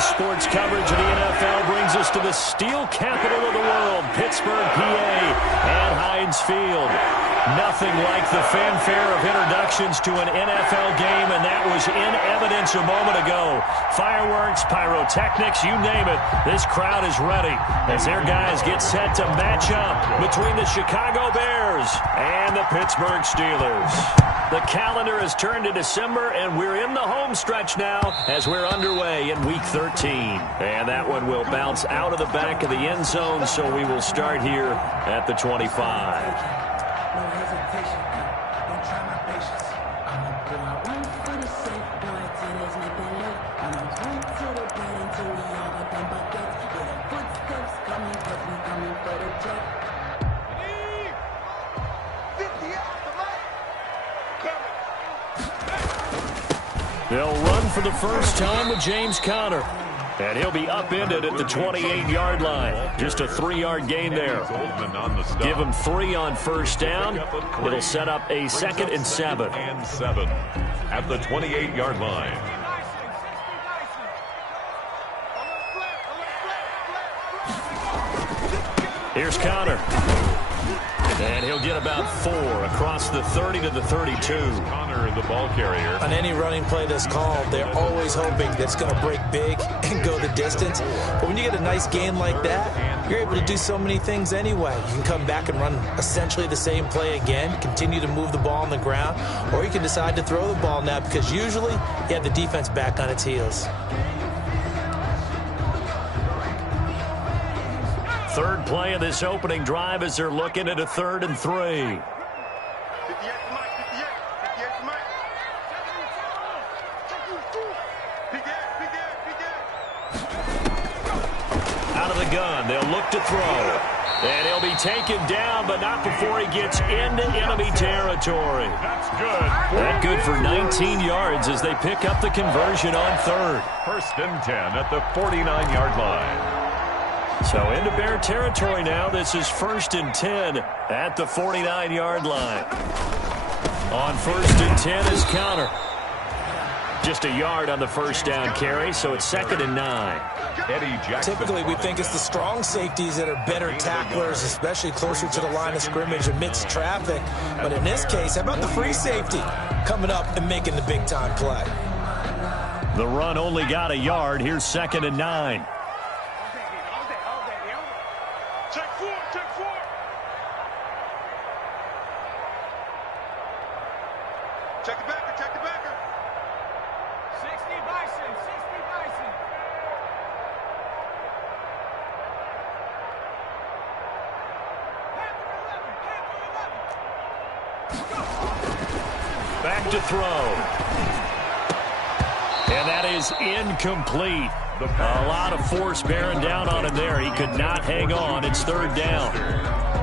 Today's sports coverage of the NFL brings us to the steel capital of the world, Pittsburgh, PA, and Heinz Field. Nothing like the fanfare of introductions to an NFL game, and that was in evidence a moment ago. Fireworks, pyrotechnics, you name it. This crowd is ready as their guys get set to match up between the Chicago Bears and the Pittsburgh Steelers. The calendar has turned to December, and we're in the home stretch now as we're underway in Week 13. And that one will bounce out of the back of the end zone, so we will start here at the 25. No hesitation, don't try my patience. I'ma pull out one for the safe, boy, till there's nothing left. I'ma run to the bed until we all got them buckets. Yeah, the footsteps coming, cause we coming for the jet. 50 out the mic. They'll run for the first time with James Conner. And he'll be upended at the 28-yard line. Just a 3-yard gain there. Give him 3 on first down. It'll set up a 2nd and 7. At the 28-yard line. Here's Conner. And he'll get about 4 across the 30 to the 32. Conner, the ball carrier. On any running play that's called, they're always hoping that it's going to break big and go the distance. But when you get a nice gain like that, you're able to do so many things anyway. You can come back and run essentially the same play again, continue to move the ball on the ground, or you can decide to throw the ball now because usually you have the defense back on its heels. Third play of this opening drive as they're looking at a 3rd and 3. Out of the gun, they'll look to throw. And he'll be taken down, but not before he gets into enemy territory. That's good. That good for 19 yards as they pick up the conversion on 3rd. 1st and 10 at the 49-yard line. So into Bear territory now. This is 1st and 10 at the 49-yard line. On 1st and 10 is Conner. Just a yard on the first down carry, so it's 2nd and 9. Typically, we think it's the strong safeties that are better tacklers, especially closer to the line of scrimmage amidst traffic. But in this case, how about the free safety coming up and making the big-time play? The run only got a yard. Here's 2nd and 9. Check the backer, check the backer. 60 Bison, 60 Bison. Back to throw. And that is incomplete. A lot of force bearing down on him there. He could not hang on. It's 3rd down.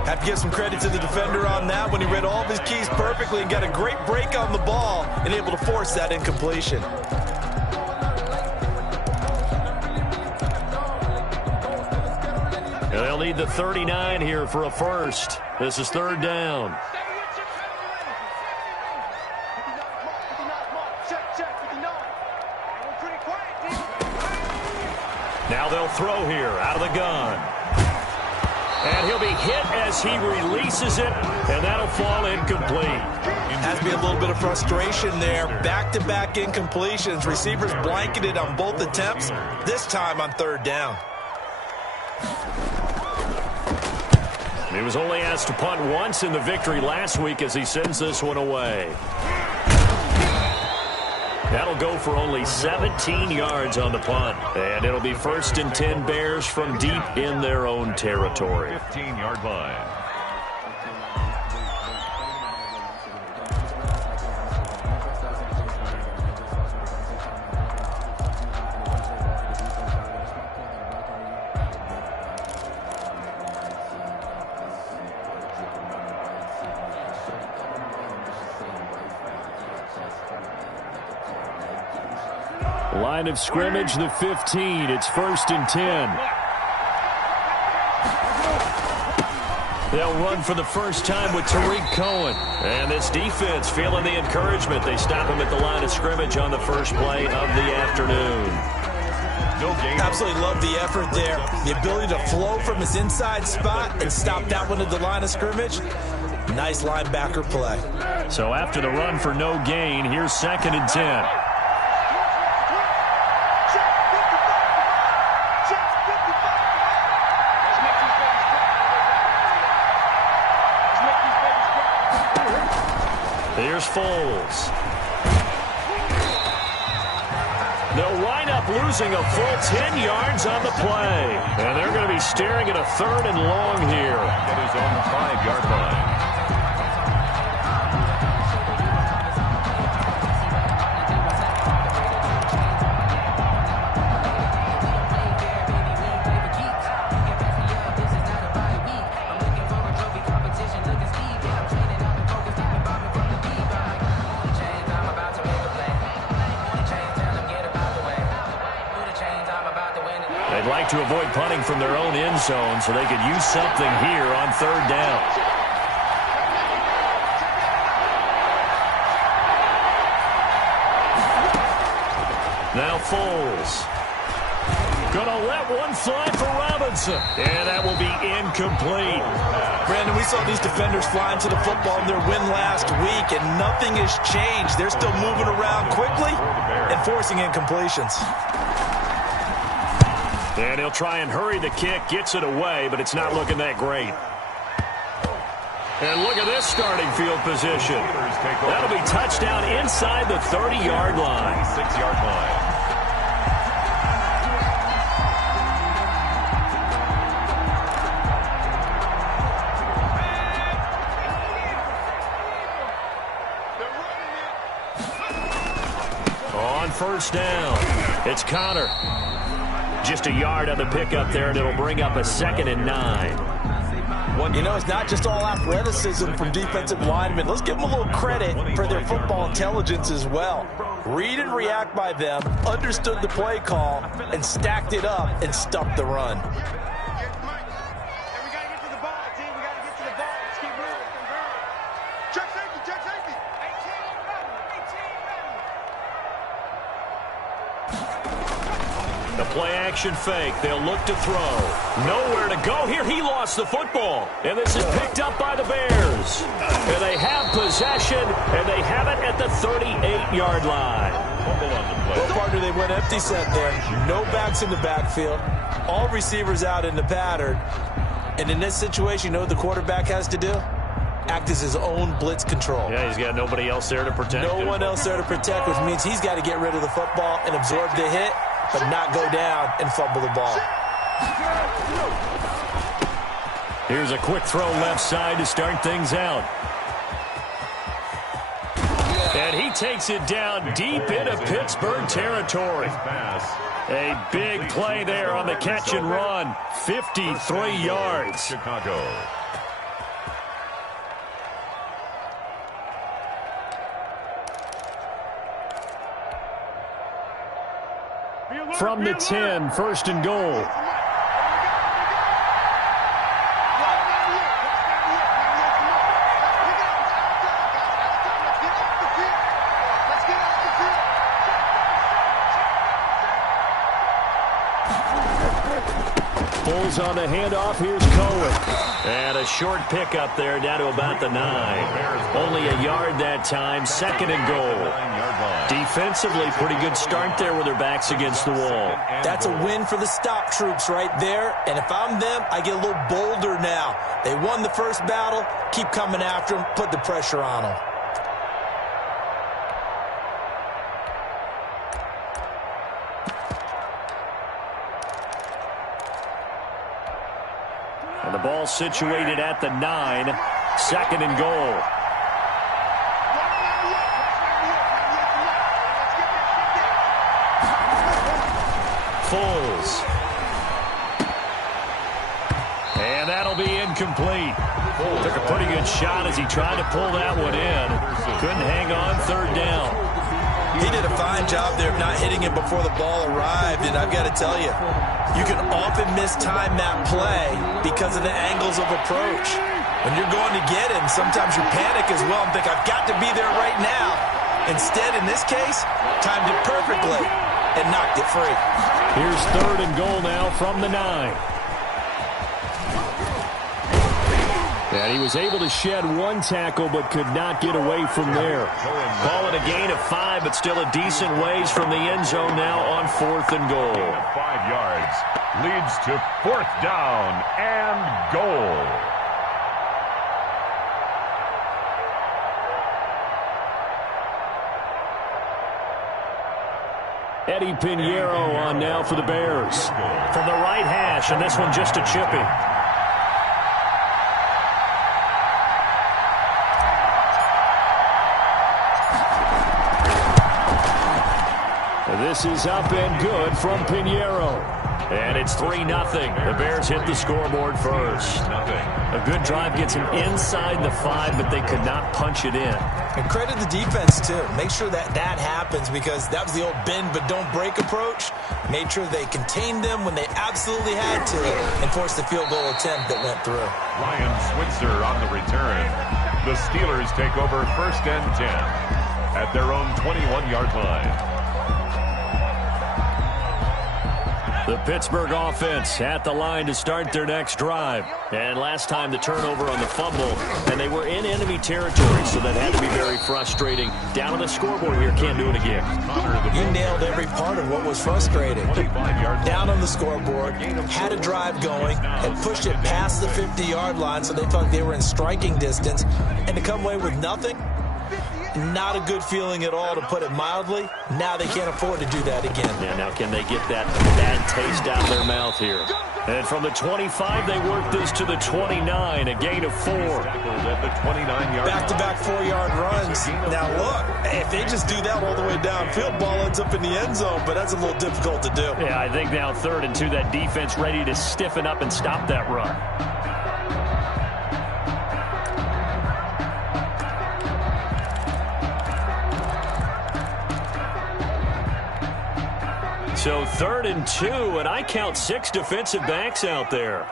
Have to give some credit to the defender on that when he read all of his keys perfectly and got a great break on the ball and able to force that incompletion. They'll need the 39 here for a first. This is 3rd down. Now they'll throw here out of the gun. And he'll be hit as he releases it, and that'll fall incomplete. Has to be a little bit of frustration there. Back-to-back incompletions. Receivers blanketed on both attempts, this time on 3rd down. He was only asked to punt once in the victory last week as he sends this one away. That'll go for only 17 yards on the punt. And it'll be 1st and 10 Bears from deep in their own territory. 15-yard line. Line of scrimmage, the 15. It's 1st and 10. They'll run for the first time with Tariq Cohen. And this defense feeling the encouragement. They stop him at the line of scrimmage on the first play of the afternoon. No gain. Absolutely love the effort there. The ability to flow from his inside spot and stop that one at the line of scrimmage. Nice linebacker play. So after the run for no gain, here's 2nd and 10. Here's Foles. They'll wind up losing a full 10 yards on the play. And they're going to be staring at a 3rd and long here. At his own 5-yard line. They'd like to avoid punting from their own end zone so they could use something here on 3rd down. Now Foles. Gonna let one fly for Robinson. And that will be incomplete. Brandon, we saw these defenders flying to the football in their win last week, and nothing has changed. They're still moving around quickly and forcing incompletions. And he'll try and hurry the kick, gets it away, but it's not looking that great. And look at this starting field position. That'll be touchdown inside the 30-yard line. 6-yard line. On 1st down, it's Connor. Just a yard on the pickup there, and it'll bring up a 2nd and 9. You know, it's not just all athleticism from defensive linemen. Let's give them a little credit for their football intelligence as well. Read and react by them, understood the play call, and stacked it up and stuffed the run. The play-action fake. They'll look to throw. Nowhere to go here. He lost the football. And this is picked up by the Bears. And they have possession, and they have it at the 38-yard line. Well, partner, they went empty set there. No backs in the backfield. All receivers out in the pattern. And in this situation, you know what the quarterback has to do? Act as his own blitz control. Yeah, he's got nobody else there to protect him. No one else there to protect, which means he's got to get rid of the football and absorb the hit, but not go down and fumble the ball. Here's a quick throw left side to start things out. And he takes it down deep into Pittsburgh territory. A big play there on the catch and run. 53 yards. Chicago. From the 10, 1st and goal. Bulls on the handoff. Here's Cohen. And a short pickup there down to about the 9. Only a yard that time. 2nd and goal. Defensively, pretty good start there with their backs against the wall. That's a win for the stop troops right there. And if I'm them, I get a little bolder now. They won the first battle. Keep coming after them. Put the pressure on them. And the ball situated at the 9. 2nd and goal. Foles. And that'll be incomplete. Took a pretty good shot as he tried to pull that one in. Couldn't hang on 3rd down. He did a fine job there of not hitting him before the ball arrived, and I've got to tell you, you can often mistime that play because of the angles of approach. When you're going to get him, sometimes you panic as well and think, I've got to be there right now. Instead, in this case, timed it perfectly. and knocked it free. Here's 3rd and goal now from the 9. And he was able to shed 1 tackle but could not get away from there. Call it a gain of 5, but still a decent ways from the end zone now on 4th and goal. 5 yards leads to 4th down and goal. Eddie Pinheiro on now for the Bears. From the right hash, and this one just a chippy. This is up and good from Pinheiro. And it's 3-0. The Bears hit the scoreboard first. A good drive gets them inside the 5, but they could not punch it in. And credit the defense, too. Make sure that happens, because that was the old bend but don't break approach. Made sure they contained them when they absolutely had to and forced the field goal attempt that went through. Ryan Switzer on the return. The Steelers take over 1st and 10 at their own 21-yard line. The Pittsburgh offense at the line to start their next drive. And last time the turnover on the fumble, and they were in enemy territory, so that had to be very frustrating. Down on the scoreboard here, can't do it again. You nailed every part of what was frustrating. Down on the scoreboard, had a drive going, had pushed it past the 50-yard line, so they felt they were in striking distance, and to come away with nothing, not a good feeling at all, to put it mildly. Now they can't afford to do that again. Yeah, now can they get that bad taste out of their mouth here? And from the 25, they work this to the 29, a gain of 4. At the 29-yard Back-to-back 4-yard runs. Now look, if they just do that all the way downfield, ball ends up in the end zone, but that's a little difficult to do. Yeah, I think now 3rd and 2, that defense ready to stiffen up and stop that run. So 3rd and 2, and I count 6 defensive backs out there.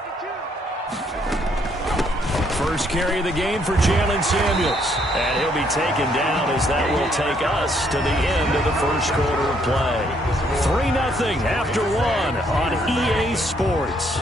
First carry of the game for Jalen Samuels. And he'll be taken down, as that will take us to the end of the first quarter of play. 3-0 after 1 on EA Sports.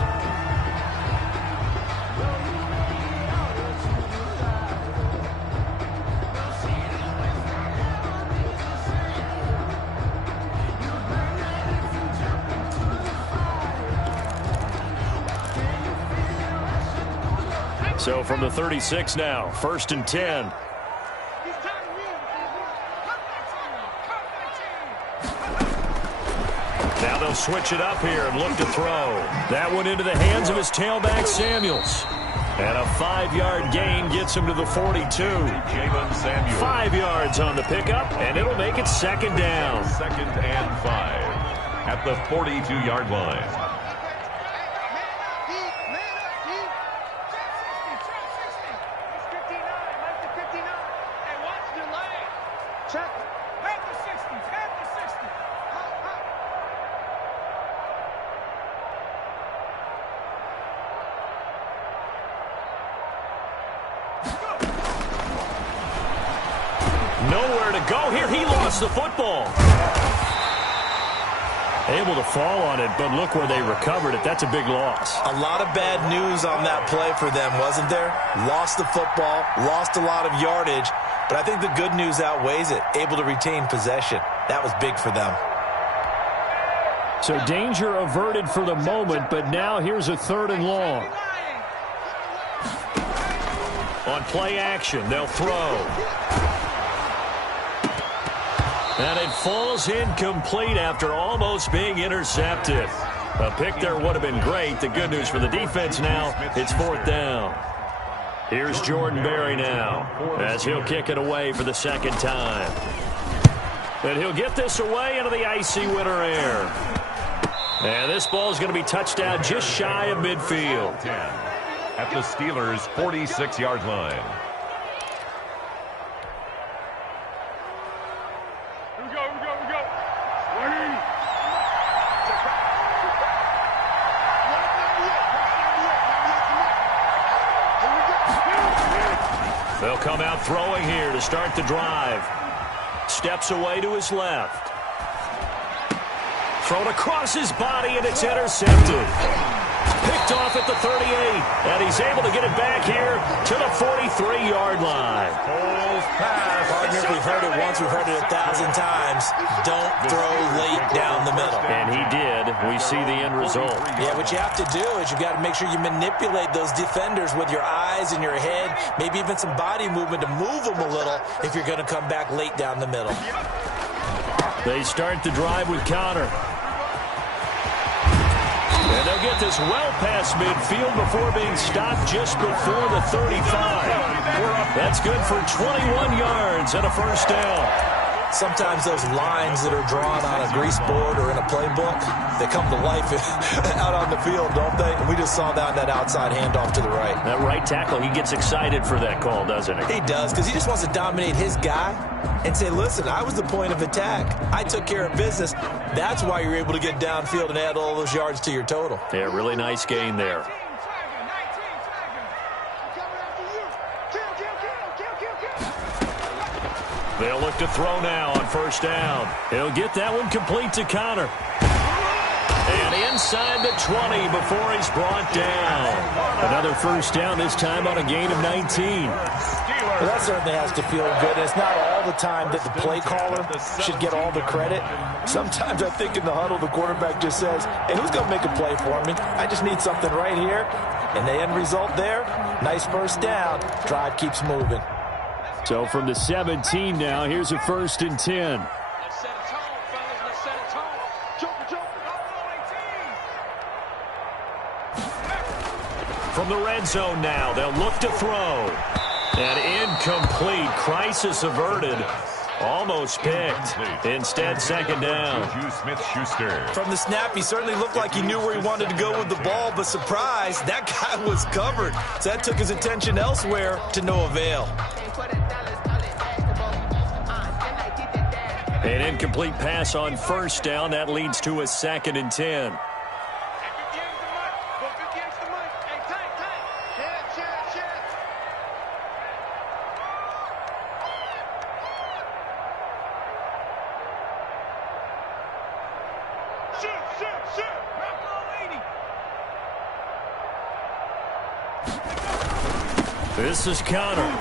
So from the 36 now, 1st and 10. Now they'll switch it up here and look to throw. That one into the hands of his tailback, Samuels. And a 5-yard gain gets him to the 42. Jalen Samuels. 5 yards on the pickup, and it'll make it 2nd down. 2nd and 5 at the 42-yard line. Nowhere to go here. He lost the football. Able to fall on it, but look where they recovered it. That's a big loss. A lot of bad news on that play for them, wasn't there? Lost the football, lost a lot of yardage, but I think the good news outweighs it. Able to retain possession. That was big for them. So danger averted for the moment, but now here's a 3rd and long. On play action, they'll throw. And it falls incomplete after almost being intercepted. A pick there would have been great. The good news for the defense now, it's 4th down. Here's Jordan Berry now, as he'll kick it away for the 2nd time. And he'll get this away into the icy winter air. And this ball is going to be touched down just shy of midfield. 10 at the Steelers' 46-yard line. They'll come out throwing here to start the drive. Steps away to his left. thrown across his body, and it's intercepted. Picked off at the 38, and he's able to get it back here to the 43-yard line. Partner, we've heard it once, we've heard it 1,000 times. Don't throw late down the middle. And he did. We see the end result. Yeah, what you have to do is you got to make sure you manipulate those defenders with your eyes and your head, maybe even some body movement to move them a little if you're going to come back late down the middle. They start the drive with Connor. And they'll get this well past midfield before being stopped just before the 35. That's good for 21 yards and a first down. Sometimes those lines that are drawn on a grease board or in a playbook, they come to life out on the field, don't they? And we just saw that outside handoff to the right. That right tackle, he gets excited for that call, doesn't he? He does, because he just wants to dominate his guy and say, listen, I was the point of attack. I took care of business. That's why you're able to get downfield and add all those yards to your total. Yeah, really nice gain there. They'll look to throw now on first down. He'll get that one complete to Connor. And inside the 20 before he's brought down. Another first down, this time on a gain of 19. Well, that certainly has to feel good. It's not all the time that the play caller should get all the credit. Sometimes I think in the huddle, the quarterback just says, hey, who's going to make a play for me? I just need something right here. And the end result there, nice first down. Drive keeps moving. So from the 17 now, here's a 1st and 10. Let's set a tone, fellas. Let's set a tone. Joker. From the red zone now, they'll look to throw. And incomplete. Crisis averted. Almost picked. Instead, second down. Smith-Schuster. From the snap, he certainly looked like he knew where he wanted to go with the ball, but surprise, that guy was covered. So that took his attention elsewhere to no avail. An incomplete pass on first down. That leads to a 2nd and 10. This is Connor.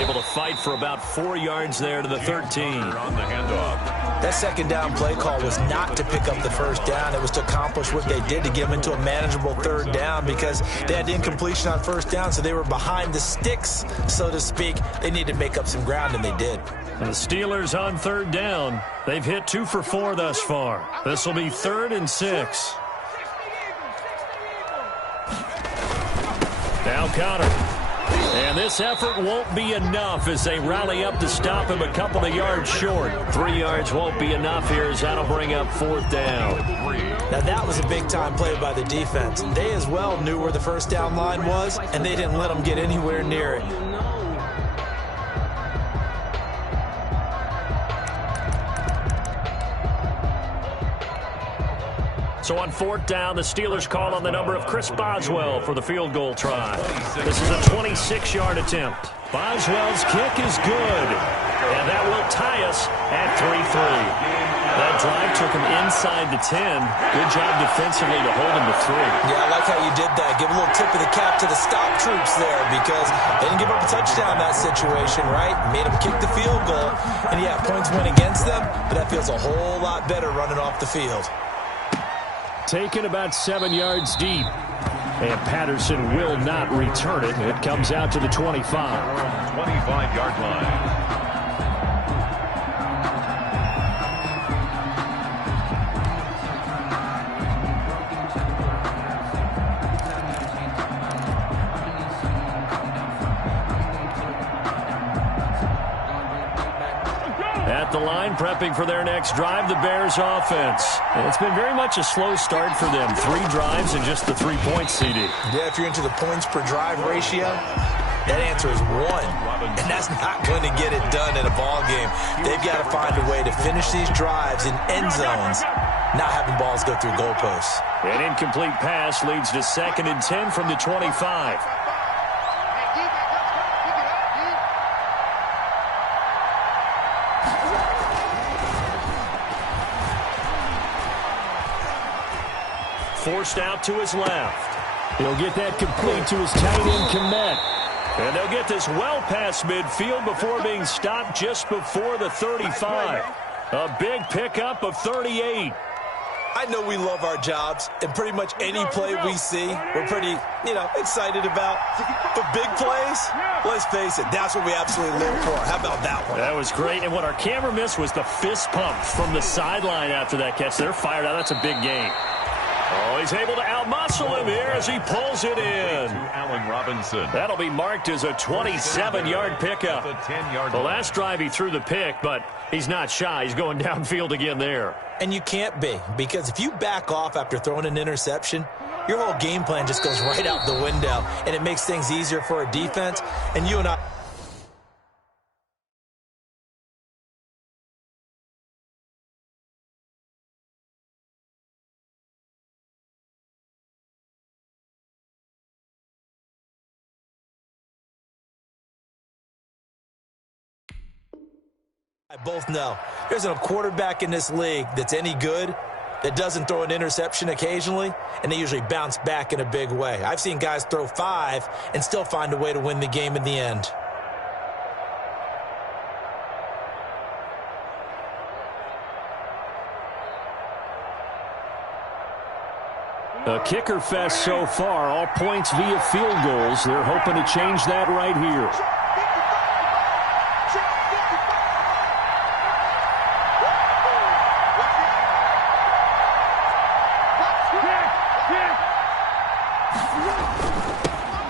Able to fight for about 4 yards there to the 13. On the handoff. That second down play call was not to pick up the first down. It was to accomplish what they did to get them into a manageable third down because they had incompletion on first down, so they were behind the sticks, so to speak. They needed to make up some ground, and they did. And the Steelers on third down. They've hit 2 for 4 thus far. This will be 3rd and 6. Now Connor. And this effort won't be enough as they rally up to stop him a couple of yards short. 3 yards won't be enough here as that'll bring up 4th down. Now that was a big-time play by the defense. They as well knew where the first down line was, and they didn't let them get anywhere near it. So on 4th down, the Steelers call on the number of Chris Boswell for the field goal try. This is a 26-yard attempt. Boswell's kick is good. And that will tie us at 3-3. That drive took him inside the 10. Good job defensively to hold him to 3. Yeah, I like how you did that. Give a little tip of the cap to the stop troops there because they didn't give up a touchdown in that situation, right? Made them kick the field goal. And yeah, points went against them, but that feels a whole lot better running off the field. Taken about 7 yards deep. And Patterson will not return it. It comes out to the 25. 25-yard line. At the line, prepping for their next drive, the Bears offense. And it's been very much a slow start for them. 3 drives and just the 3 points, CD. Yeah, if you're into the points per drive ratio, that answer is 1. And that's not going to get it done in a ball game. They've got to find a way to finish these drives in end zones, not having balls go through goalposts. An incomplete pass leads to 2nd and 10 from the 25. forced out to his left. He'll get that complete to his tight end, Komet. And they'll get this well past midfield before being stopped just before the 35. A big pickup of 38. I know we love our jobs, and pretty much any play we see, we're pretty, excited about. But big plays, let's face it, that's what we absolutely live for. How about that one? That was great, and what our camera missed was the fist pump from the sideline after that catch. They're fired out. That's a big game. Oh, he's able to outmuscle him here as he pulls it in. Allen Robinson. That'll be marked as a 27-yard pickup. The last drive he threw the pick, but he's not shy. He's going downfield again there. And you can't be, because if you back off after throwing an interception, your whole game plan just goes right out the window, and it makes things easier for a defense. And you and I both know there's a quarterback in this league that's any good that doesn't throw an interception occasionally, and they usually bounce back in a big way. I've seen guys throw 5 and still find a way to win the game in the end. A kicker fest so far, all points via field goals. They're hoping to change that right here.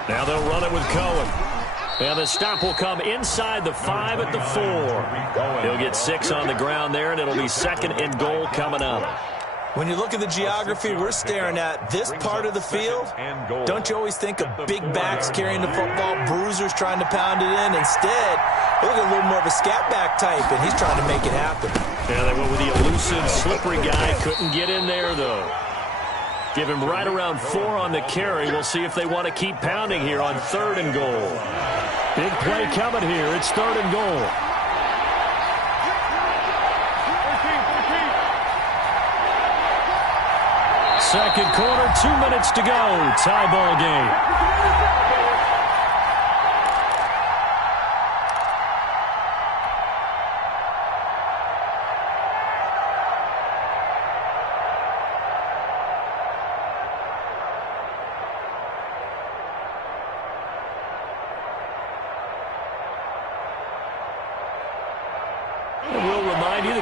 Now they'll run it with Cohen. And the stop will come inside the 5 at the 4. He'll get 6 on the ground there, and it'll be 2nd and goal coming up. When you look at the geography we're staring at, this part of the field, don't you always think of big backs carrying the football, bruisers trying to pound it in? Instead, look at a little more of a scat back type, and he's trying to make it happen. Yeah, they went with the elusive, slippery guy. Couldn't get in there, though. Give him right around 4 on the carry. We'll see if they want to keep pounding here on 3rd and goal. Big play coming here. It's 3rd and goal. Second quarter, 2 minutes to go. Tie ball game.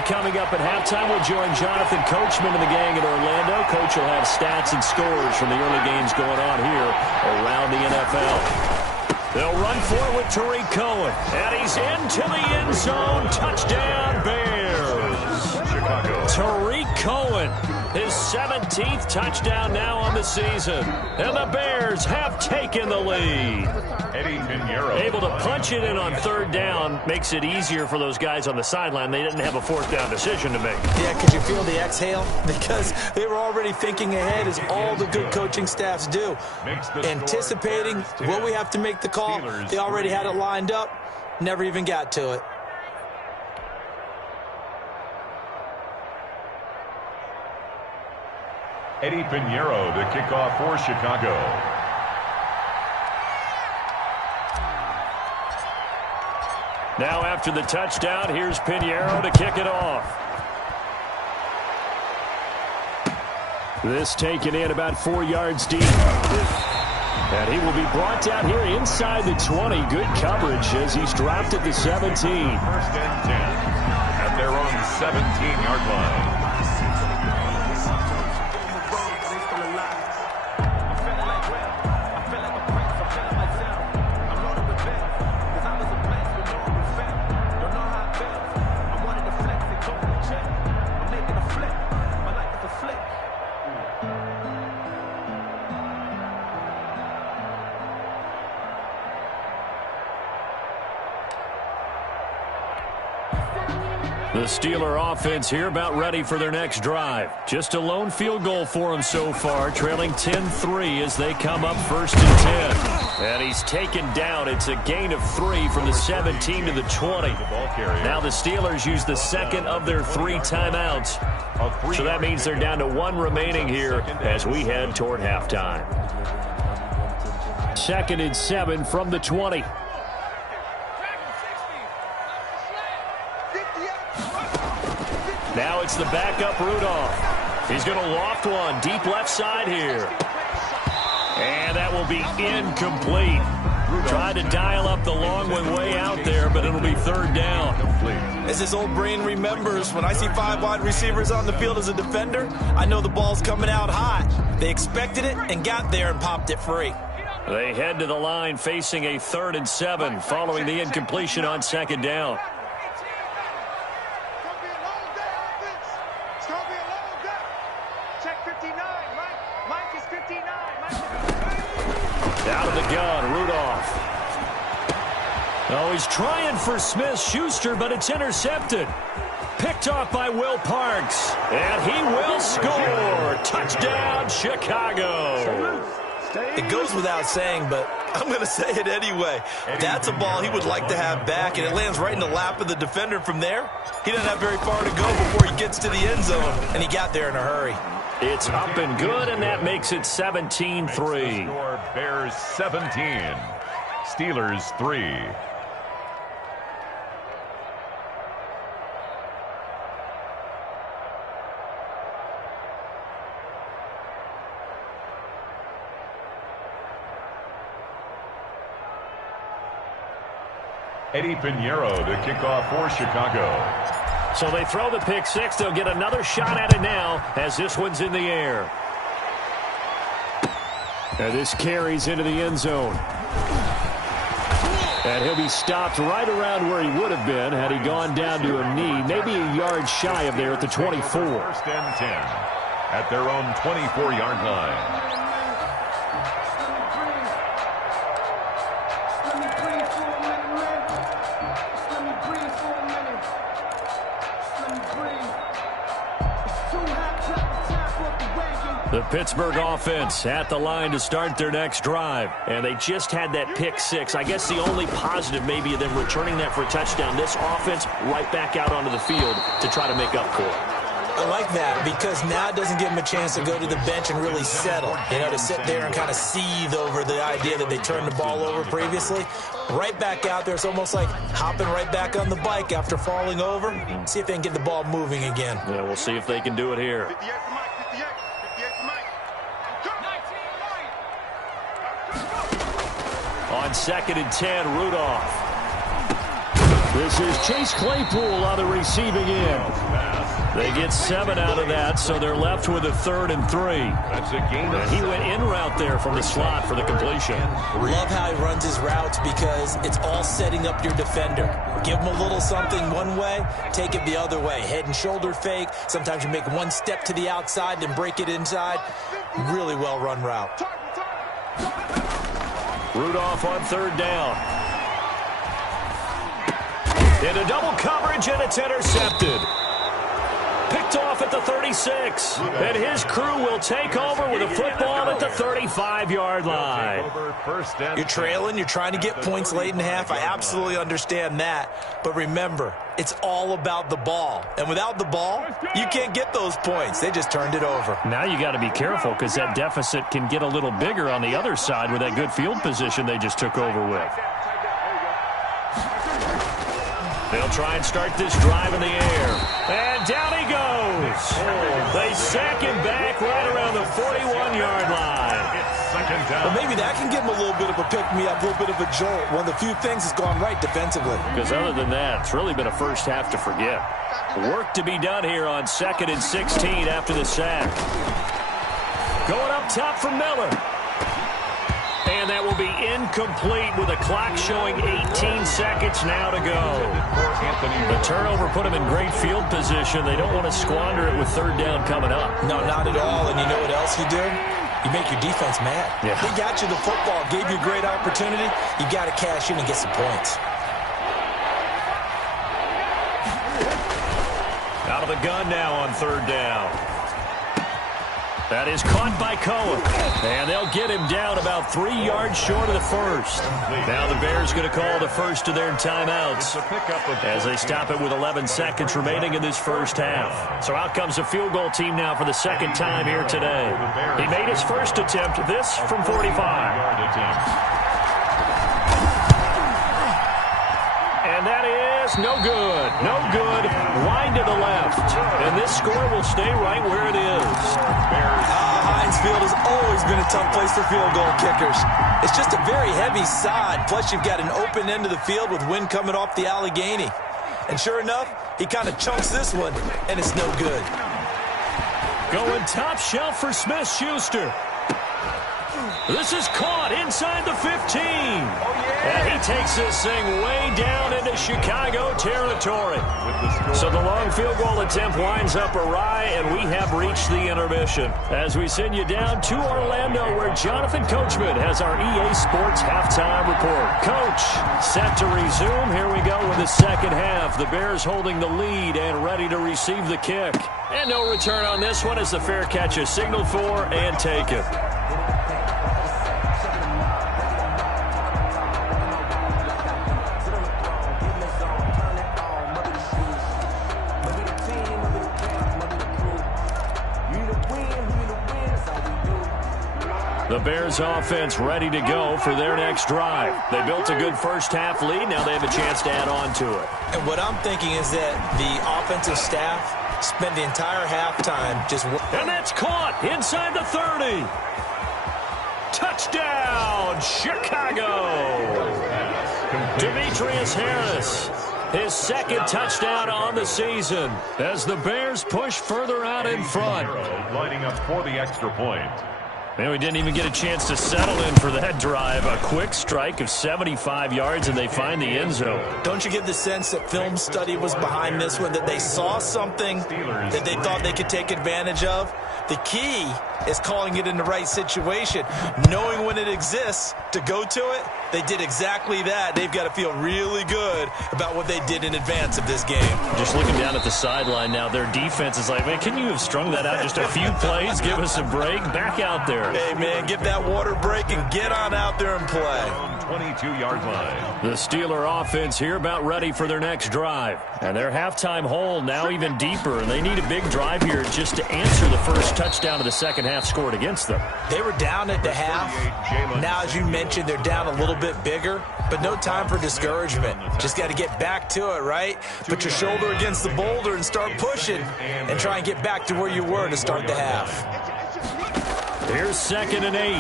Coming up at halftime, we'll join Jonathan Coachman and the gang in Orlando. Coach will have stats and scores from the early games going on here around the NFL. They'll run for it with Tariq Cohen. And he's into the end zone. Touchdown, Bears. Chicago. Tariq Cohen, his 17th touchdown now on the season. And the Bears have taken the lead. Eddie Pinheiro. Able to punch it in on 3rd down makes it easier for those guys on the sideline. They didn't have a 4th down decision to make. Yeah, could you feel the exhale? Because they were already thinking ahead, as all the good coaching staffs do. Anticipating what we have to make the call. They already had it lined up. Never even got to it. Eddie Pinheiro, the kickoff for Chicago. Now after the touchdown, here's Pinheiro to kick it off. This taken in about 4 yards deep. And he will be brought down here inside the 20. Good coverage as he's dropped at the 17. 1st and 10 at their own 17-yard line. The Steeler offense here about ready for their next drive. Just a lone field goal for them so far, trailing 10-3 as they come up 1st and 10. And he's taken down. It's a gain of 3 from the 17 to the 20. Now the Steelers use the second of their 3 timeouts. So that means they're down to 1 remaining here as we head toward halftime. 2nd and 7 from the 20. Now it's the backup Rudolph. He's going to loft one deep left side here. And that will be incomplete. Tried to dial up the long one way out there, but it'll be 3rd down. As his old brain remembers, when I see 5 wide receivers on the field as a defender, I know the ball's coming out hot. They expected it and got there and popped it free. They head to the line facing a 3rd and 7 following the incompletion on 2nd down. Out of the gun, Rudolph. Oh, he's trying for Smith-Schuster, but it's intercepted. Picked off by Will Parks, and he will score. Touchdown, Chicago. It goes without saying, but I'm going to say it anyway. That's a ball he would like to have back, and it lands right in the lap of the defender from there. He doesn't have very far to go before he gets to the end zone, and he got there in a hurry. It's up and good, and that makes it 17-3. Bears 17, Steelers 3. Eddie Pinheiro to kick off for Chicago. So they throw the pick 6. They'll get another shot at it now as this one's in the air. And this carries into the end zone. And he'll be stopped right around where he would have been had he gone down to a knee, maybe a yard shy of there at the 24. 1st and 10 at their own 24-yard line. The Pittsburgh offense at the line to start their next drive. And they just had that pick 6. I guess the only positive maybe of them returning that for a touchdown. This offense right back out onto the field to try to make up for it. I like that because now it doesn't give them a chance to go to the bench and really settle. You know, to sit there and kind of seethe over the idea that they turned the ball over previously. Right back out there. It's almost like hopping right back on the bike after falling over. See if they can get the ball moving again. Yeah, we'll see if they can do it here. On 2nd and 10, Rudolph. This is Chase Claypool on the receiving end. They get 7 out of that, so they're left with a 3rd and 3. That's a gain of He went in route there from the slot for the completion. Love how he runs his routes because it's all setting up your defender. Give him a little something one way, take it the other way. Head and shoulder fake. Sometimes you make one step to the outside, then break it inside. Really well run route. Rudolph on 3rd down. Into double coverage, and it's intercepted. Picked off at the 36. And his crew will take over with a football at the 35-yard line. You're trailing. You're trying to get points late in half. I absolutely understand that. But remember, it's all about the ball. And without the ball, you can't get those points. They just turned it over. Now you got to be careful because that deficit can get a little bigger on the other side with that good field position they just took over with. They'll try and start this drive in the air. And down he goes. They sack him back right around the 41-yard line. Well, maybe that can give him a little bit of a pick-me-up, a little bit of a jolt. One of the few things that's gone right defensively. Because other than that, it's really been a first half to forget. Work to be done here on 2nd and 16 after the sack. Going up top for Miller. And that will be incomplete with the clock showing 18 seconds now to go. The turnover put them in great field position. They don't want to squander it with 3rd down coming up. No, not at all. And you know what else you do? You make your defense mad. Yeah. They got you the football, gave you a great opportunity. You got to cash in and get some points. Out of the gun now on 3rd down. That is caught by Cohen. And they'll get him down about 3 yards short of the first. Now the Bears going to call the first of their timeouts as they stop it with 11 seconds remaining in this first half. So out comes a field goal team now for the second time here today. He made his first attempt, this from 45. And that is no good. No good. Wide to the left. And this score will stay right where it is. Heinz Field has always been a tough place for field goal kickers. It's just a very heavy side. Plus, you've got an open end of the field with wind coming off the Allegheny. And sure enough, he kind of chunks this one, and it's no good. Going top shelf for Smith-Schuster. This is caught inside the 15. And he takes this thing way down into Chicago territory. So the long field goal attempt winds up awry, and we have reached the intermission. As we send you down to Orlando, where Jonathan Coachman has our EA Sports halftime report. Coach, set to resume. Here we go with the second half. The Bears holding the lead and ready to receive the kick. And no return on this one as the fair catch is signaled for and taken. The Bears offense ready to go for their next drive. They built a good first half lead. Now they have a chance to add on to it. And what I'm thinking is that the offensive staff spent the entire halftime just... And that's caught inside the 30. Touchdown, Chicago. Demetrius Harris, his second touchdown on the season as the Bears push further out in front. Lining up for the extra point. Man, we didn't even get a chance to settle in for that drive. A quick strike of 75 yards, and they find the end zone. Don't you get the sense that film study was behind this one, that they saw something that they thought they could take advantage of? The key is calling it in the right situation, knowing when it exists to go to it. They did exactly that. They've got to feel really good about what they did in advance of this game. Just looking down at the sideline now, their defense is like, man, can you have strung that out just a few plays? Give us a break. Back out there. Hey, man, give that water break and get on out there and play. 22-yard line. The Steeler offense here about ready for their next drive. And their halftime hole now even deeper, and they need a big drive here just to answer the first touchdown of the second half scored against them. They were down at the half. Now, as you mentioned, they're down a little bit bigger, but no time for discouragement. Just got to get back to it, right? Put your shoulder against the boulder and start pushing and try and get back to where you were to start the half. Here's 2nd and 8.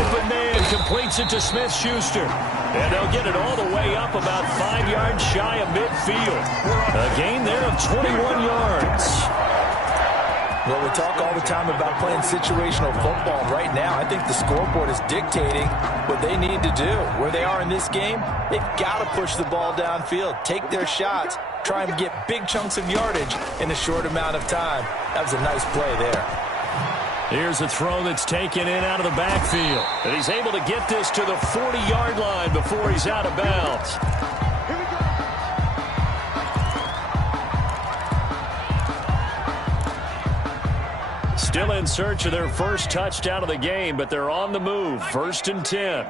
Open man completes it to Smith-Schuster. And they'll get it all the way up about 5 yards shy of midfield. A gain there of 21 yards. Well, we talk all the time about playing situational football. Right now, I think the scoreboard is dictating what they need to do. Where they are in this game, they've got to push the ball downfield, take their shots, try and get big chunks of yardage in a short amount of time. That was a nice play there. Here's a throw that's taken in out of the backfield. And he's able to get this to the 40-yard line before he's out of bounds. Still in search of their first touchdown of the game, but they're on the move. 1st and 10.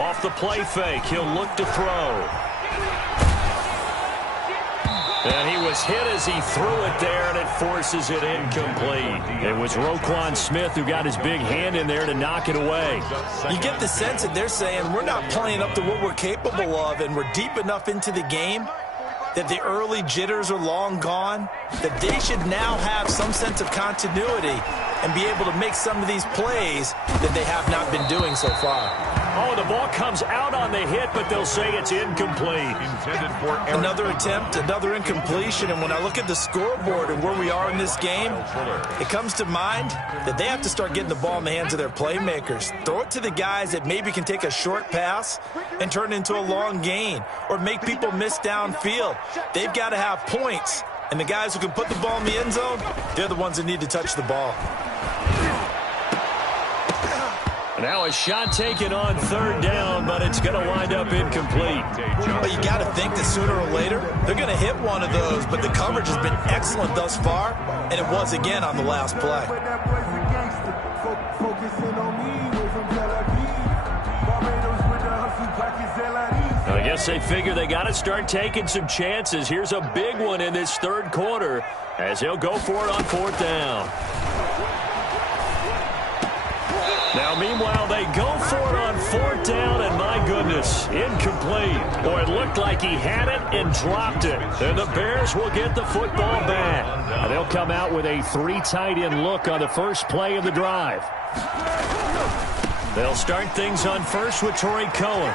Off the play fake, he'll look to throw. And he was hit as he threw it there, and it forces it incomplete. It was Roquan Smith who got his big hand in there to knock it away. You get the sense that they're saying we're not playing up to what we're capable of, and we're deep enough into the game that the early jitters are long gone, that they should now have some sense of continuity and be able to make some of these plays that they have not been doing so far. Oh, the ball comes out on the hit, but they'll say it's incomplete. Intended for another attempt, another incompletion, and when I look at the scoreboard and where we are in this game, it comes to mind that they have to start getting the ball in the hands of their playmakers. Throw it to the guys that maybe can take a short pass and turn it into a long gain or make people miss downfield. They've got to have points, and the guys who can put the ball in the end zone, they're the ones that need to touch the ball. Now a shot taken on third down, but it's going to wind up incomplete. But you got to think that sooner or later, they're going to hit one of those. But the coverage has been excellent thus far, and it was again on the last play. I guess they figure they got to start taking some chances. Here's a big one in this third quarter as he'll go for it on fourth down. Now, meanwhile, they go for it on fourth down, and my goodness, incomplete. Boy, it looked like he had it and dropped it. And the Bears will get the football back. Now, they'll come out with a 3 tight end look on the first play of the drive. They'll start things on first with Torrey Cohen.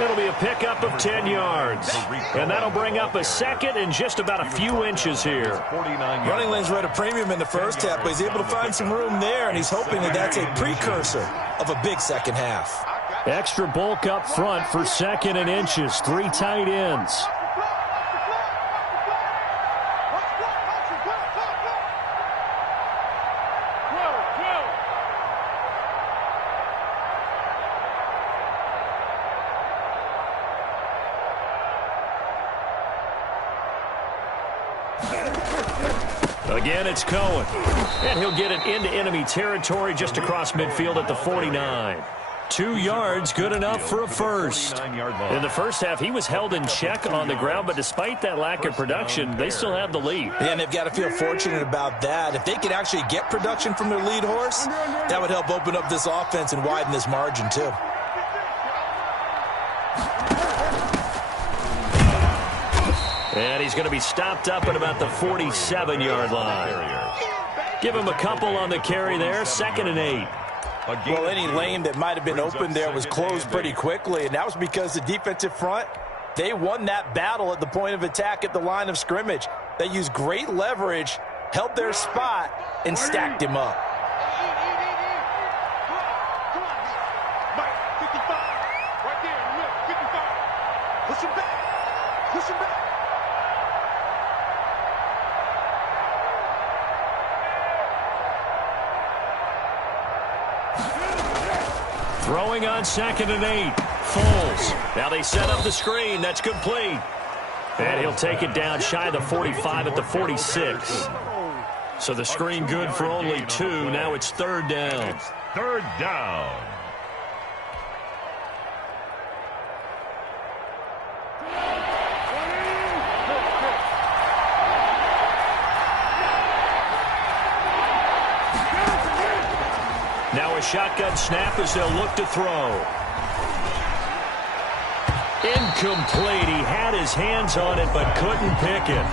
It'll be a pickup of 10 yards. And that'll bring up a second and just about a few inches here. Running lanes were at a premium in the first half, but he's able to find some room there, and he's hoping that that's a precursor of a big second half. Extra bulk up front for second and inches. 3 tight ends. Again, it's Cohen. And he'll get it into enemy territory just across midfield at the 49. 2 yards, good enough for a first. In the first half, he was held in check on the ground, but despite that lack of production, they still have the lead. Yeah, and they've got to feel fortunate about that. If they could actually get production from their lead horse, that would help open up this offense and widen this margin, too. And he's going to be stopped up at about the 47-yard line. Give him a couple on the carry there, 2nd and 8. Well, any lane that might have been open there was closed pretty quickly, and that was because the defensive front, they won that battle at the point of attack at the line of scrimmage. They used great leverage, held their spot, and stacked him up. Push him back. Push him back. Throwing on 2nd and 8. Foles. Now they set up the screen. That's complete. And he'll take it down shy of the 45 at the 46. So the screen good for only 2. Now it's 3rd down. It's 3rd down. Now a shotgun snap as they'll look to throw. Incomplete. He had his hands on it but couldn't pick it.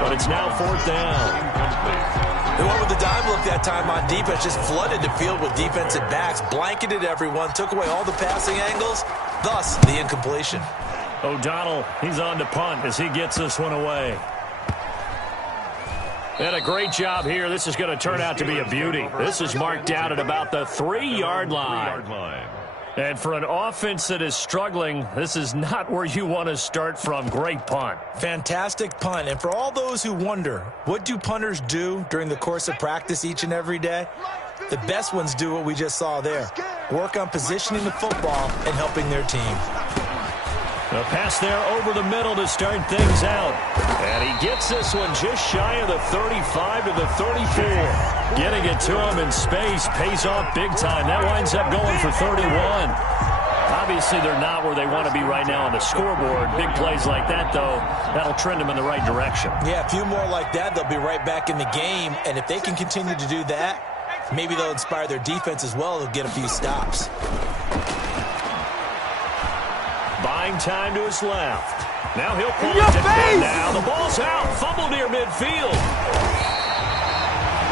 But it's now 4th down. They went with the dime look that time on defense, just flooded the field with defensive backs, blanketed everyone, took away all the passing angles, thus the incompletion. O'Donnell, he's on to punt as he gets this one away. And a great job here. This is going to turn out to be a beauty. This is marked out at about the 3-yard line. And for an offense that is struggling, this is not where you want to start from. Great punt. Fantastic punt. And for all those who wonder, what do punters do during the course of practice each and every day? The best ones do what we just saw there. Work on positioning the football and helping their team. A pass there over the middle to start things out. And he gets this one just shy of the 35 to the 34. Getting it to him in space pays off big time. That winds up going for 31. Obviously, they're not where they want to be right now on the scoreboard. Big plays like that, though, that'll trend them in the right direction. Yeah, a few more like that, they'll be right back in the game. And if they can continue to do that, maybe they'll inspire their defense as well. They'll get a few stops. Buying time to his left. Now he'll pull it down. Now the ball's out. Fumble near midfield.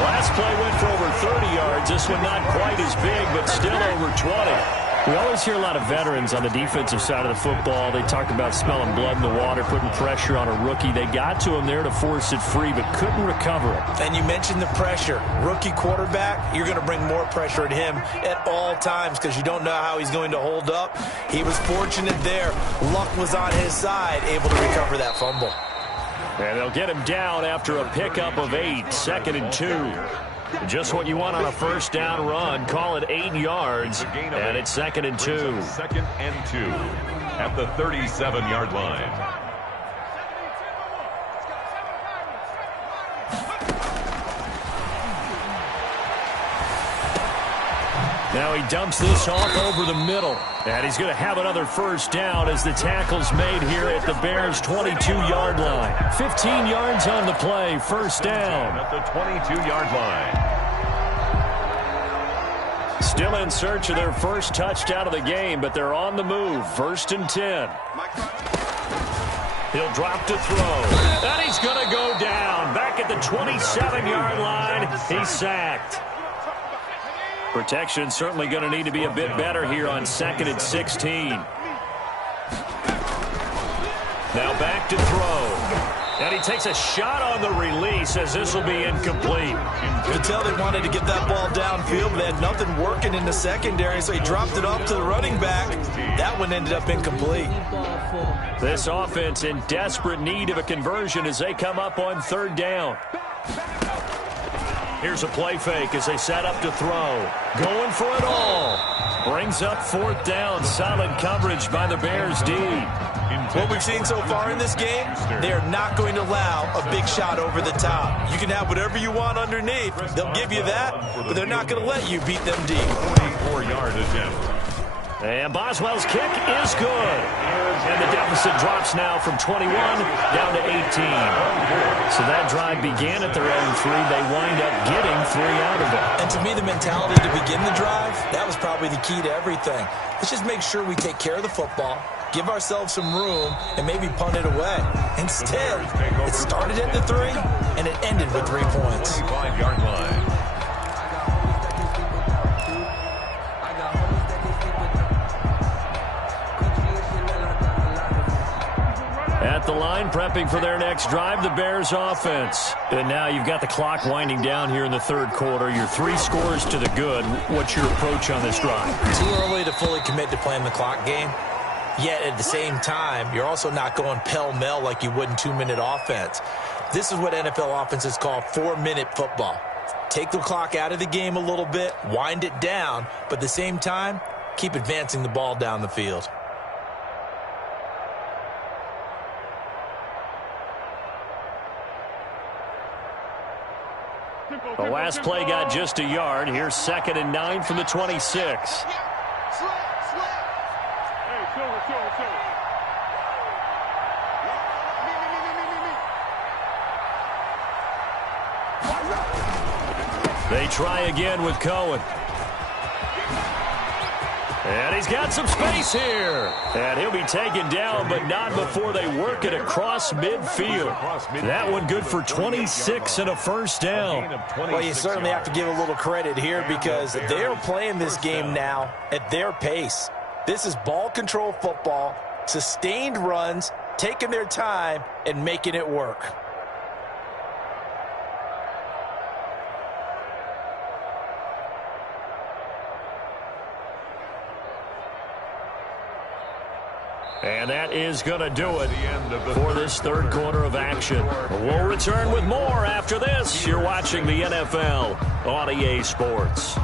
Last play went for over 30 yards. This one not quite as big, but still over 20. We always hear a lot of veterans on the defensive side of the football. They talk about smelling blood in the water, putting pressure on a rookie. They got to him there to force it free, but couldn't recover it. And you mentioned the pressure. Rookie quarterback, you're going to bring more pressure at him at all times because you don't know how he's going to hold up. He was fortunate there. Luck was on his side, able to recover that fumble. And they'll get him down after a pickup of 8, 2nd and 2. Just what you want on a first down run. Call it 8 yards, and it's 2nd and 2. 2nd and 2 at the 37-yard line. Now he dumps this off over the middle. And he's going to have another first down as the tackle's made here at the Bears' 22-yard line. 15 yards on the play, first down. At the 22-yard line. Still in search of their first touchdown of the game, but they're on the move. 1st and 10. He'll drop to throw. And he's going to go down. Back at the 27-yard line, he's sacked. Protection certainly going to need to be a bit better here on 2nd and 16. Now back to throw. And he takes a shot on the release as this will be incomplete. You could tell they wanted to get that ball downfield, but they had nothing working in the secondary, so he dropped it off to the running back. That one ended up incomplete. This offense in desperate need of a conversion as they come up on 3rd down. Here's a play fake as they set up to throw. Going for it all. Brings up 4th down. Solid coverage by the Bears D. What we've seen so far in this game, they are not going to allow a big shot over the top. You can have whatever you want underneath. They'll give you that, but they're not going to let you beat them deep. 44-yard attempt. And Boswell's kick is good. And the deficit drops now from 21 down to 18. So that drive began at their own 3. They wind up getting 3 out of it. And to me, the mentality to begin the drive, that was probably the key to everything. Let's just make sure we take care of the football, give ourselves some room, and maybe punt it away. Instead, it started at the 3, and it ended with 3 points. 25-yard line. At the line, prepping for their next drive, the Bears offense. And now you've got the clock winding down here in the 3rd quarter. You're 3 scores to the good. What's your approach on this drive? Too early to fully commit to playing the clock game. Yet at the same time, you're also not going pell-mell like you would in 2-minute offense. This is what NFL offenses call 4-minute football. Take the clock out of the game a little bit, wind it down, but at the same time, keep advancing the ball down the field. The last play got just a yard. Here's 2nd and 9 from the 26. They try again with Cohen. And he's got some space here. And he'll be taken down, but not before they work it across midfield. That one good for 26 and a first down. Well, you certainly have to give a little credit here because they're playing this game now at their pace. This is ball control football, sustained runs, taking their time, and making it work. And that is going to do it for this 3rd quarter of action. We'll return with more after this. You're watching the NFL on EA Sports.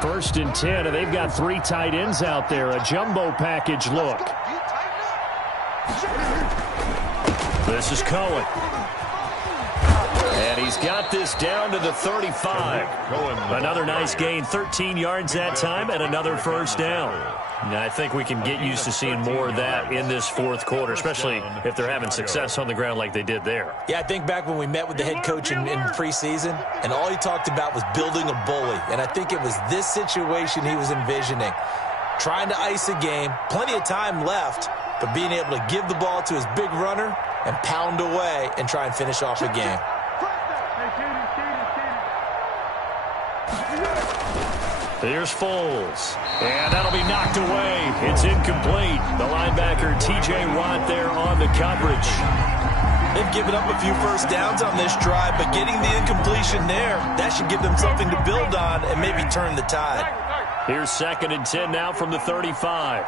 First and 10, and they've got 3 tight ends out there. A jumbo package look. This is Cohen. And he's got this down to the 35. Another nice gain, 13 yards that time, and another first down. And I think we can get used to seeing more of that in this 4th quarter, especially if they're having success on the ground like they did there. Yeah, I think back when we met with the head coach in preseason, and all he talked about was building a bully. And I think it was this situation he was envisioning. Trying to ice a game, plenty of time left, but being able to give the ball to his big runner and pound away and try and finish off the game. Here's Foles. And that'll be knocked away. It's incomplete. The linebacker, T.J. Watt, there on the coverage. They've given up a few first downs on this drive, but getting the incompletion there, that should give them something to build on and maybe turn the tide. Here's 2nd and 10 now from the 35.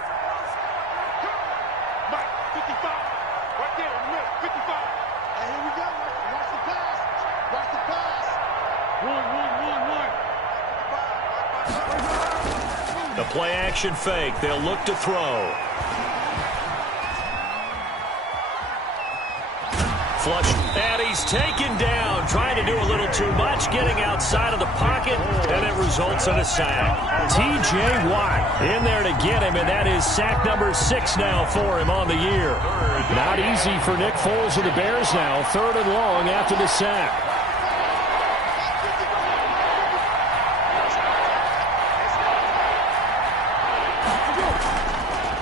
A play-action fake. They'll look to throw. Flush, and he's taken down, trying to do a little too much, getting outside of the pocket, and it results in a sack. T.J. Watt in there to get him, and that is sack number 6 now for him on the year. Not easy for Nick Foles of the Bears now, 3rd and long after the sack.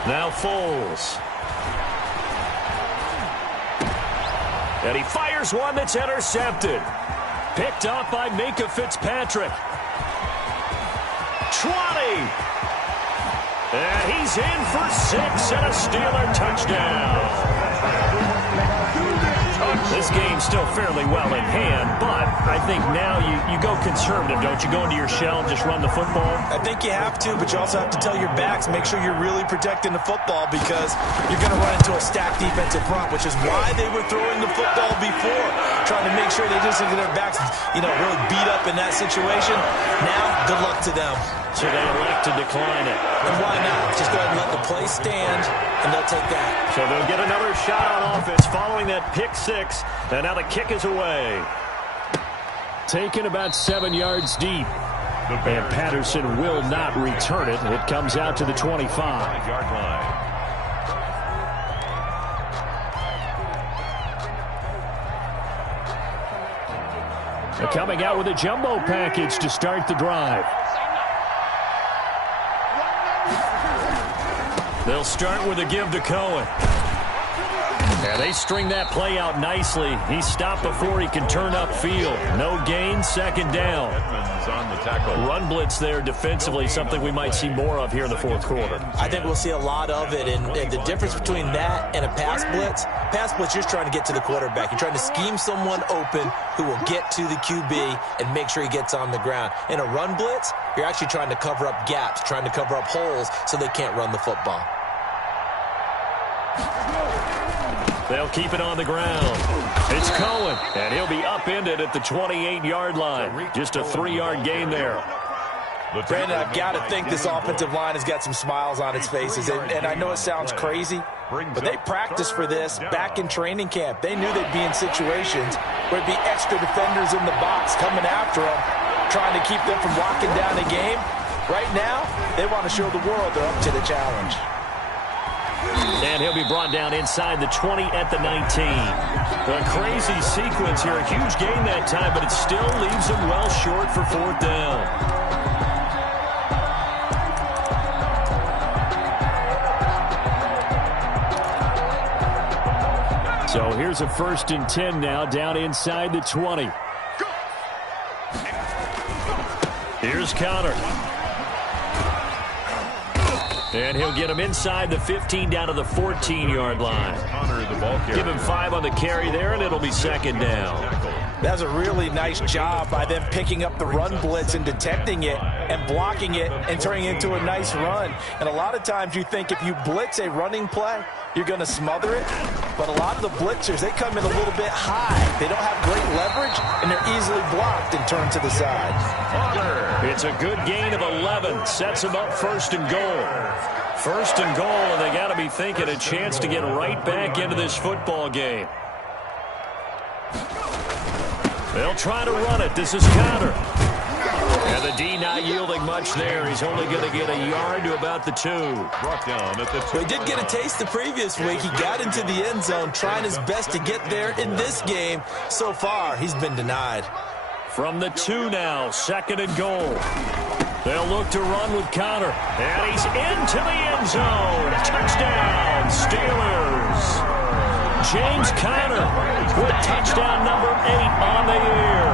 Now Foles. And he fires one that's intercepted. Picked up by Minkah Fitzpatrick. 20. And he's in for 6 and a Steeler touchdown. This game's still fairly well in hand, but I think now you go conservative, don't you? Go into your shell and just run the football? I think you have to, but you also have to tell your backs, make sure you're really protecting the football because you're going to run into a stacked defensive front, which is why they were throwing the football before, trying to make sure they just get their backs, really beat up in that situation. Now, good luck to them. So they elect to decline it. And why not? Just go ahead and let the play stand, and they'll take that. So they'll get another shot on offense following that pick 6, and now the kick is away. Taken about 7 yards deep. And Patterson will not return it. It comes out to the 25-yard line. They're coming out with a jumbo package to start the drive. They'll start with a give to Cohen. Yeah, they string that play out nicely. He stopped before he can turn upfield. No gain, 2nd down. Edmonds on the tackle. Run blitz there defensively, something we might see more of here in the 4th quarter. I think we'll see a lot of it, and the difference between that and a pass blitz, you're just trying to get to the quarterback. You're trying to scheme someone open who will get to the QB and make sure he gets on the ground. In a run blitz, you're actually trying to cover up gaps, trying to cover up holes so they can't run the football. They'll keep it on the ground. It's Cohen, and he'll be upended at the 28-yard line. Just a 3-yard gain there. Brandon, I've got to think this offensive line has got some smiles on its faces. And I know it sounds crazy, but they practiced for this back in training camp. They knew they'd be in situations where there'd be extra defenders in the box coming after them, trying to keep them from locking down the game. Right now, they want to show the world they're up to the challenge. And he'll be brought down inside the 20 at the 19. A crazy sequence here. A huge gain that time, but it still leaves him well short for 4th down. So here's a 1st and 10 now, down inside the 20. Here's Connor. And he'll get him inside the 15 down to the 14-yard line. Give him 5 on the carry there, and it'll be 2nd down. That's a really nice job by them picking up the run blitz and detecting it and blocking it and turning it into a nice run. And a lot of times you think if you blitz a running play, you're going to smother it. But a lot of the blitzers, they come in a little bit high. They don't have great leverage, and they're easily blocked and turned to the side. It's a good gain of 11. Sets them up 1st and goal. 1st and goal, and they got to be thinking a chance to get right back into this football game. They'll try to run it. This is Connor. And the D not yielding much there. He's only going to get a yard to about the 2. Brought down at the 2. He did get a taste the previous week. He got into the end zone, trying his best to get there in this game. So far, he's been denied. From the 2 now, 2nd and goal. They'll look to run with Connor. And he's into the end zone. Touchdown, Steelers. James Conner with touchdown number 8 on the year.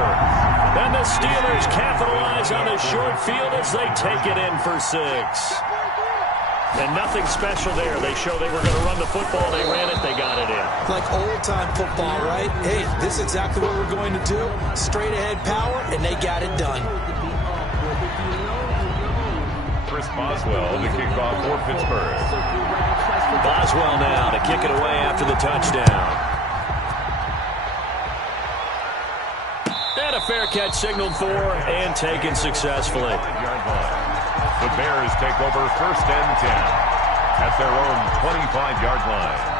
And the Steelers capitalize on the short field as they take it in for 6. And nothing special there. They show they were going to run the football. They ran it. They got it in. Like old-time football, right? Hey, this is exactly what we're going to do. Straight-ahead power, and they got it done. Chris Boswell to kick off for Pittsburgh. Boswell now to kick it away after the touchdown. And a fair catch signaled for and taken successfully. The Bears take over 1st and 10 at their own 25-yard line.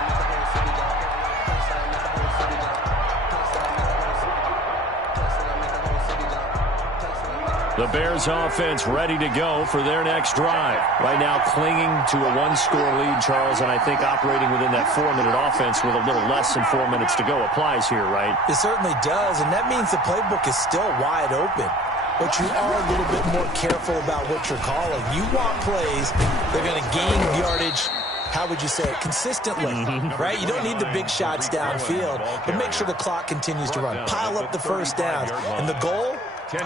The Bears offense ready to go for their next drive. Right now clinging to a one-score lead, Charles, and I think operating within that 4-minute offense with a little less than 4 minutes to go applies here, right? It certainly does, and that means the playbook is still wide open. But you are a little bit more careful about what you're calling. You want plays that are going to gain yardage, how would you say it, consistently, right? You don't need the big shots downfield, but make sure the clock continues to run. Pile up the first downs, and the goal?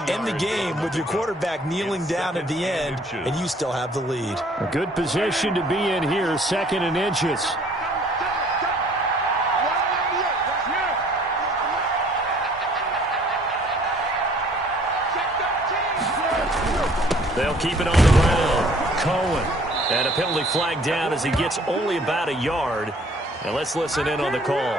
End the game with your quarterback kneeling down at the end, and you still have the lead. A good position to be in here, 2nd and inches. They'll keep it on the ground. Cohen. And a penalty flag down as he gets only about a yard. Now let's listen in on the call.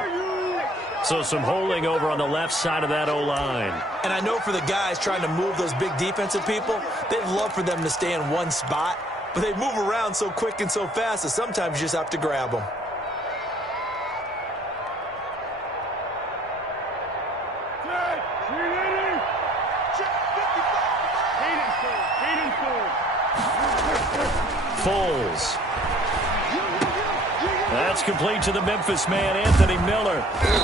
So some holding over on the left side of that O-line. And I know for the guys trying to move those big defensive people, they'd love for them to stay in one spot, but they move around so quick and so fast that sometimes you just have to grab them. Foles. That's complete to the Memphis man, Anthony Miller.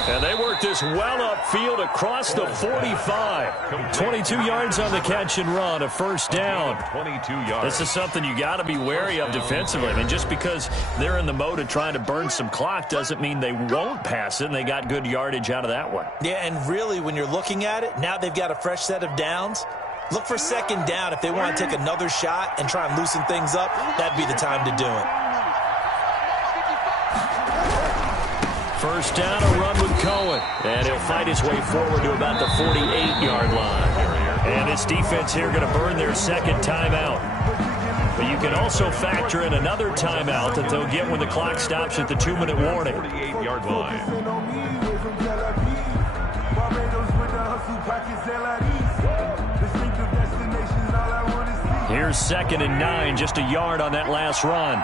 And they work this well upfield across the 45. 22 yards on the catch and run, a first down. 22 yards. This is something you got to be wary of defensively. I mean, just because they're in the mode of trying to burn some clock doesn't mean they won't pass it, and they got good yardage out of that one. Yeah, and really, when you're looking at it, now they've got a fresh set of downs. Look for 2nd down. If they want to take another shot and try and loosen things up, that'd be the time to do it. First down, a run with Cohen. And he'll fight his way forward to about the 48-yard line. And his defense here going to burn their 2nd timeout. But you can also factor in another timeout that they'll get when the clock stops at the 2-minute warning. 48-yard line. Here's 2nd and 9, just a yard on that last run.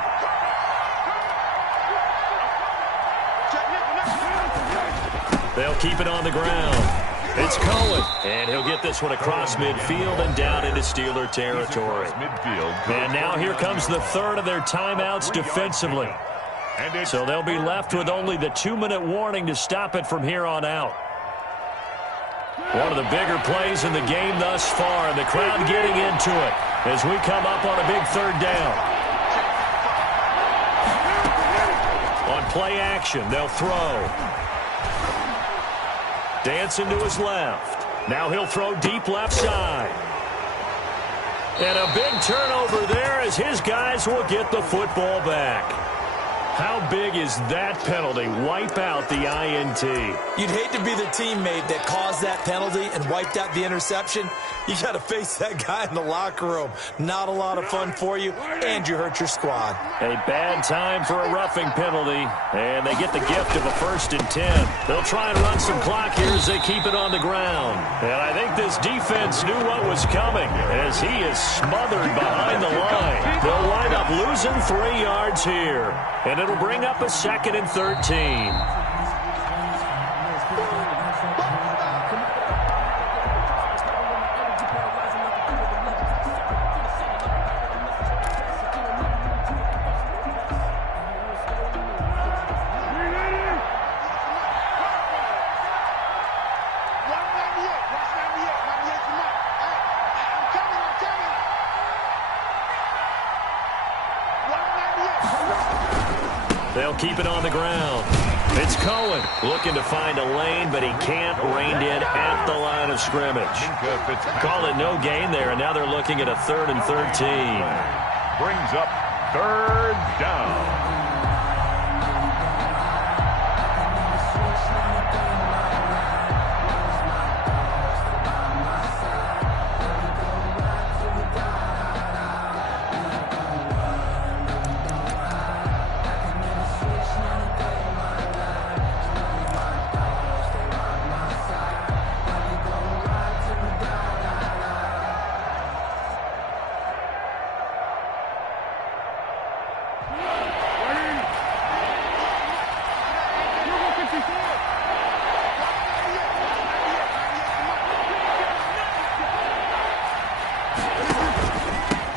They'll keep it on the ground. It's Cohen, and he'll get this one across midfield and down into Steeler territory. And now here comes the 3rd of their timeouts defensively. So they'll be left with only the 2-minute warning to stop it from here on out. One of the bigger plays in the game thus far, and the crowd getting into it as we come up on a big 3rd down. On play action, they'll throw. Dancing to his left. Now he'll throw deep left side. And a big turnover there as his guys will get the football back. How big is that penalty? Wipe out the INT. You'd hate to be the teammate that caused that penalty and wiped out the interception. You got to face that guy in the locker room. Not a lot of fun for you, and you hurt your squad. A bad time for a roughing penalty, and they get the gift of a 1st and 10. They'll try and run some clock here as they keep it on the ground. And I think this defense knew what was coming as he is smothered behind the line. They'll wind up losing 3 yards here, and it'll bring up a 2nd and 13. They'll keep it on the ground. It's Cohen looking to find a lane, but he can't. Reined in at the line of scrimmage. Call it no gain there, and now they're looking at a 3rd and 13. Brings up 3rd down.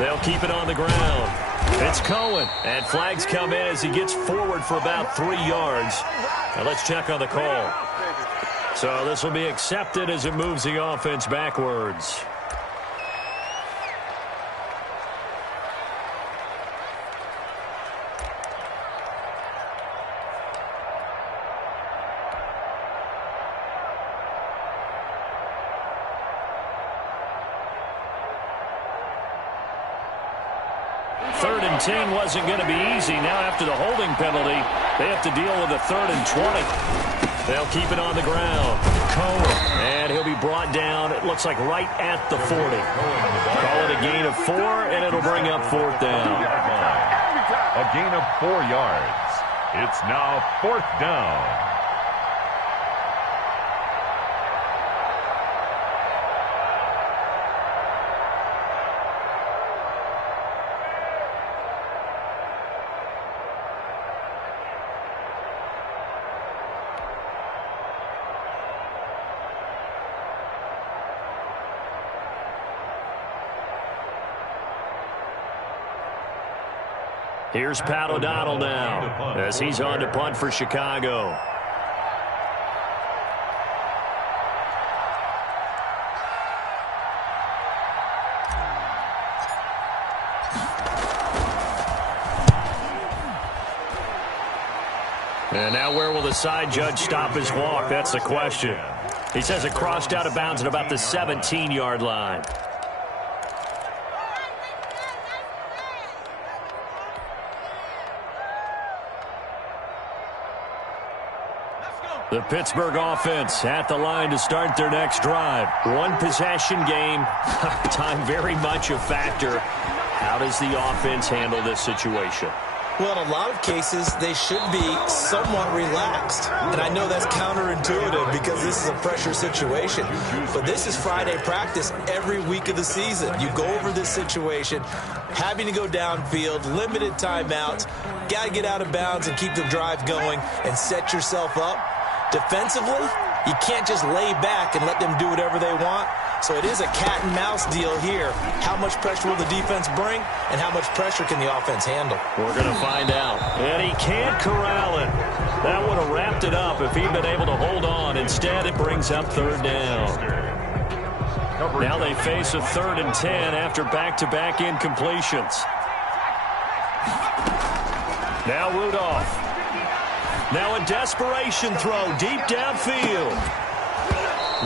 They'll keep it on the ground. It's Cohen, and flags come in as he gets forward for about 3 yards. Now let's check on the call. So this will be accepted as it moves the offense backwards. Third and 10 wasn't going to be easy. Now after the holding penalty, they have to deal with a 3rd and 20. They'll keep it on the ground. Cohen, and he'll be brought down, it looks like right at the 40. Call it a gain of 4, and it'll bring up 4th down. A gain of 4 yards. It's now 4th down. Here's Pat O'Donnell now as he's on to punt for Chicago. And now where will the side judge stop his walk? That's the question. He says it crossed out of bounds at about the 17-yard line. The Pittsburgh offense at the line to start their next drive. 1 possession game. Time very much a factor. How does the offense handle this situation? Well, in a lot of cases, they should be somewhat relaxed. And I know that's counterintuitive because this is a pressure situation. But this is Friday practice every week of the season. You go over this situation, having to go downfield, limited timeouts, got to get out of bounds and keep the drive going and set yourself up. Defensively, you can't just lay back and let them do whatever they want. So it is a cat and mouse deal here. How much pressure will the defense bring, and how much pressure can the offense handle? We're going to find out. And he can't corral it. That would have wrapped it up if he'd been able to hold on. Instead, it brings up 3rd down. Now they face a 3rd and 10 after back-to-back incompletions. Now Rudolph. Now a desperation throw deep downfield.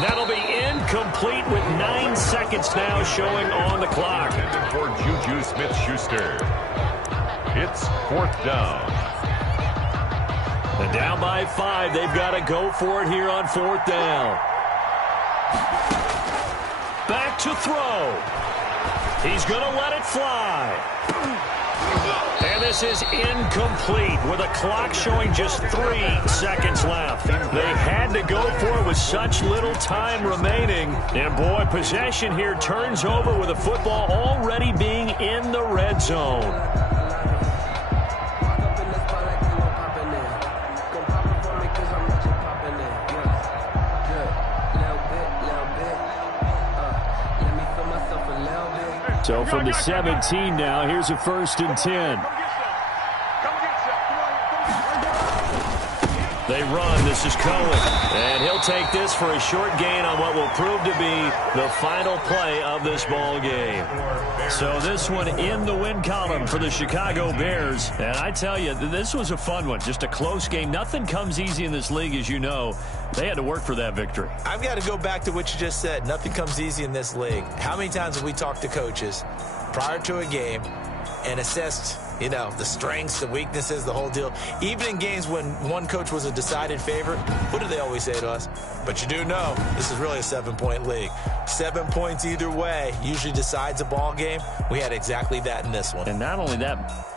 That'll be incomplete with 9 seconds now showing on the clock. For Juju Smith-Schuster. It's 4th down. And down by 5. They've got to go for it here on 4th down. Back to throw. He's going to let it fly. And this is incomplete with a clock showing just 3 seconds left. They had to go for it with such little time remaining. And boy, possession here turns over with the football already being in the red zone. So from the 17 now, here's a 1st and 10. They run. This is Cohen. And he'll take this for a short gain on what will prove to be the final play of this ball game. So this one in the win column for the Chicago Bears. And I tell you, this was a fun one. Just a close game. Nothing comes easy in this league, as you know. They had to work for that victory. I've got to go back to what you just said. Nothing comes easy in this league. How many times have we talked to coaches prior to a game and assessed, you know, the strengths, the weaknesses, the whole deal? Even in games when one coach was a decided favorite, what do they always say to us? But you do know this is really a 7-point league. 7 points either way usually decides a ball game. We had exactly that in this one. And not only that,